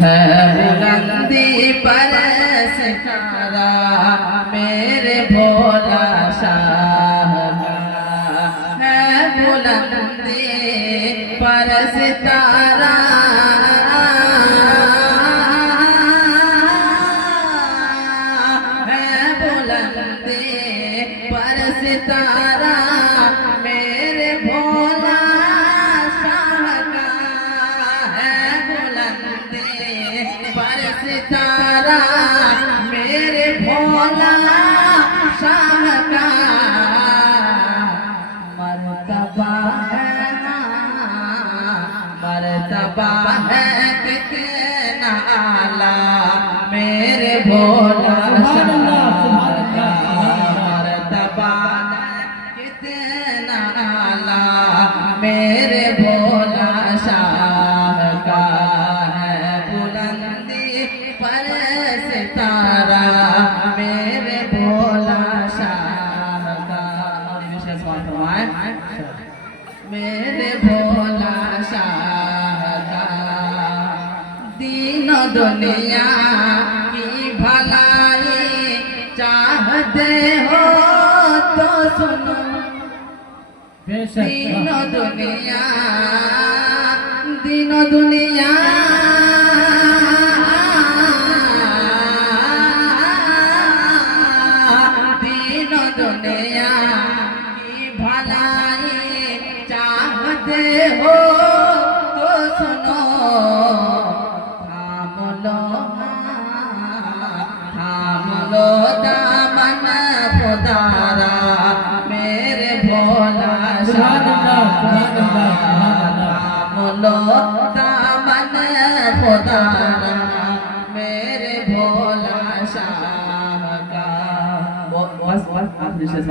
है बुलंदी पर सितारा मेरे भोला शाह का है बुलंदी पर सितारा है बुलंदी पर सितारा मेरे भोला शाह का है बुलंदी पर सितारा मेरे भोला शाह का मर्तबा है मर्तबा है कितना आला मेरे भोला शाह का मर्तबा कितना आला मेरे भोला शाह का है बुलंदी पर सितारा मेरे भोला शाह का। और विशेष बात फरमाए मेरे भोला शाह का दीन दुनिया की भलाई चाहते हो तो सुनो दीनो दुनिया दीनो दुनिया दीनो दुनिया की भलाई चाहते हो तो सुनो थाम लो दामन खुदारा मेरे भोला शाह लो दामन खुदारा मेरे भोला शाह का। बस आप विशेष